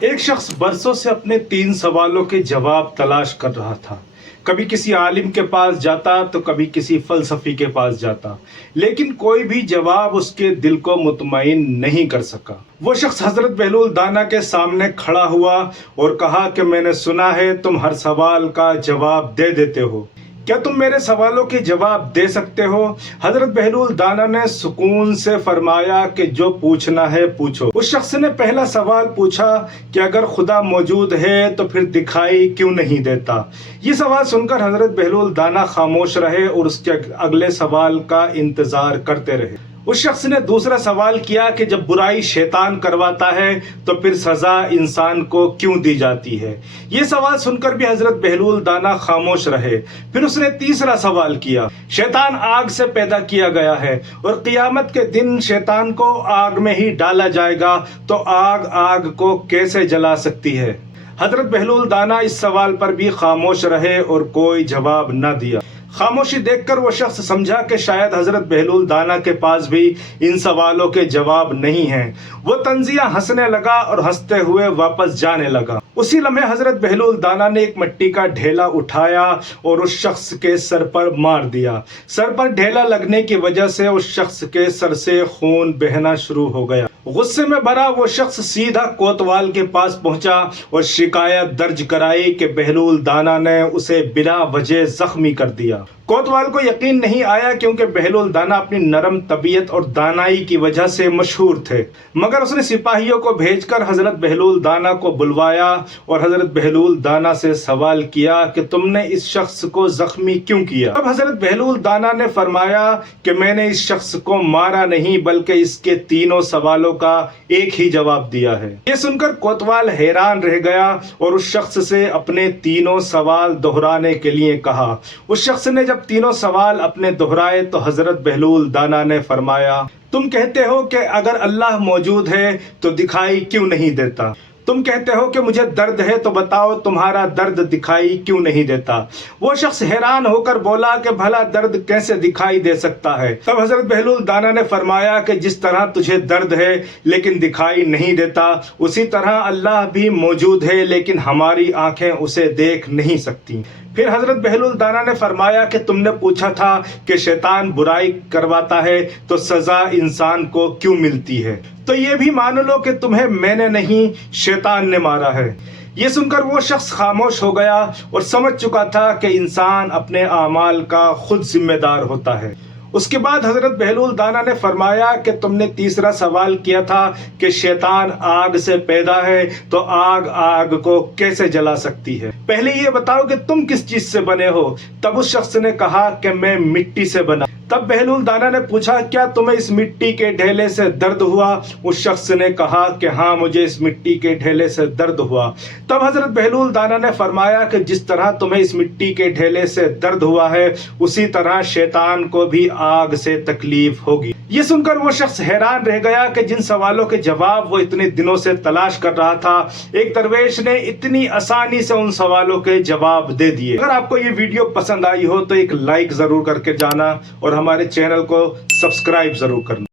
ایک شخص برسوں سے اپنے 3 سوالوں کے جواب تلاش کر رہا تھا۔ کبھی کسی عالم کے پاس جاتا تو کبھی کسی فلسفی کے پاس جاتا، لیکن کوئی بھی جواب اس کے دل کو مطمئن نہیں کر سکا۔ وہ شخص حضرت بہلول دانا کے سامنے کھڑا ہوا اور کہا کہ میں نے سنا ہے تم ہر سوال کا جواب دے دیتے ہو، کیا تم میرے سوالوں کے جواب دے سکتے ہو؟ حضرت بہلول دانا نے سکون سے فرمایا کہ جو پوچھنا ہے پوچھو۔ اس شخص نے پہلا سوال پوچھا کہ اگر خدا موجود ہے تو پھر دکھائی کیوں نہیں دیتا؟ یہ سوال سن کر حضرت بہلول دانا خاموش رہے اور اس کے اگلے سوال کا انتظار کرتے رہے۔ اس شخص نے دوسرا سوال کیا کہ جب برائی شیطان کرواتا ہے تو پھر سزا انسان کو کیوں دی جاتی ہے؟ یہ سوال سن کر بھی حضرت بہلول دانا خاموش رہے۔ پھر اس نے تیسرا سوال کیا، شیطان آگ سے پیدا کیا گیا ہے اور قیامت کے دن شیطان کو آگ میں ہی ڈالا جائے گا، تو آگ کو کیسے جلا سکتی ہے؟ حضرت بہلول دانا اس سوال پر بھی خاموش رہے اور کوئی جواب نہ دیا۔ خاموشی دیکھ کر وہ شخص سمجھا کہ شاید حضرت بہلول دانا کے پاس بھی ان سوالوں کے جواب نہیں ہیں۔ وہ طنزیہ ہنسنے لگا اور ہنستے ہوئے واپس جانے لگا۔ اسی لمحے حضرت بہلول دانا نے ایک مٹی کا ڈھیلا اٹھایا اور اس شخص کے سر پر مار دیا۔ سر پر ڈھیلا لگنے کی وجہ سے اس شخص کے سر سے خون بہنا شروع ہو گیا۔ غصے میں بھرا وہ شخص سیدھا کوتوال کے پاس پہنچا اور شکایت درج کرائی کہ بہلول دانا نے اسے بلا وجہ زخمی کر دیا۔ کوتوال کو یقین نہیں آیا کیونکہ بہلول دانا اپنی نرم طبیعت اور دانائی کی وجہ سے مشہور تھے، مگر اس نے سپاہیوں کو بھیج کر حضرت بہلول دانا کو بلوایا اور حضرت بہلول دانا سے سوال کیا کہ تم نے اس شخص کو زخمی کیوں کیا؟ اب حضرت بہلول دانا نے فرمایا کہ میں نے اس شخص کو مارا نہیں بلکہ اس کے تینوں سوالوں کا ایک ہی جواب دیا ہے۔ یہ سن کر کوتوال حیران رہ گیا اور اس شخص سے اپنے تینوں سوال دہرانے کے لیے کہا۔ اس شخص نے جب تینوں سوال اپنے دہرائے تو حضرت بہلول دانا نے فرمایا، تم کہتے ہو کہ اگر اللہ موجود ہے تو دکھائی کیوں نہیں دیتا؟ تم کہتے ہو کہ مجھے درد ہے تو بتاؤ تمہارا درد دکھائی کیوں نہیں دیتا؟ وہ شخص حیران ہو کر بولا کہ بھلا درد کیسے دکھائی دے سکتا ہے؟ تب حضرت بہلول دانا نے فرمایا کہ جس طرح تجھے درد ہے لیکن دکھائی نہیں دیتا، اسی طرح اللہ بھی موجود ہے لیکن ہماری آنکھیں اسے دیکھ نہیں سکتی۔ پھر حضرت بہلول دانا نے فرمایا کہ تم نے پوچھا تھا کہ شیطان برائی کرواتا ہے تو سزا انسان کو کیوں ملتی ہے، تو یہ بھی مان لو کہ تمہیں میں نے نہیں شیطان نے مارا ہے۔ یہ سن کر وہ شخص خاموش ہو گیا اور سمجھ چکا تھا کہ انسان اپنے اعمال کا خود ذمہ دار ہوتا ہے۔ اس کے بعد حضرت بہلول دانا نے فرمایا کہ تم نے تیسرا سوال کیا تھا کہ شیطان آگ سے پیدا ہے تو آگ کو کیسے جلا سکتی ہے؟ پہلے یہ بتاؤ کہ تم کس چیز سے بنے ہو؟ تب اس شخص نے کہا کہ میں مٹی سے بنا۔ تب بہلول دانا نے پوچھا کیا تمہیں اس مٹی کے ڈھیلے سے درد ہوا؟ اس شخص نے کہا کہ ہاں مجھے اس مٹی کے ڈھیلے سے درد ہوا۔ تب حضرت بہلول دانا نے فرمایا کہ جس طرح تمہیں اس مٹی کے ڈھیلے سے درد ہوا ہے اسی طرح شیطان کو بھی آگ سے تکلیف ہوگی۔ یہ سن کر وہ شخص حیران رہ گیا کہ جن سوالوں کے جواب وہ اتنے دنوں سے تلاش کر رہا تھا ایک درویش نے اتنی آسانی سے ان سوالوں کے جواب دے دیے۔ اگر آپ کو یہ ویڈیو پسند آئی ہو تو ایک لائک ضرور کر کے جانا اور ہمارے چینل کو سبسکرائب ضرور کرنا۔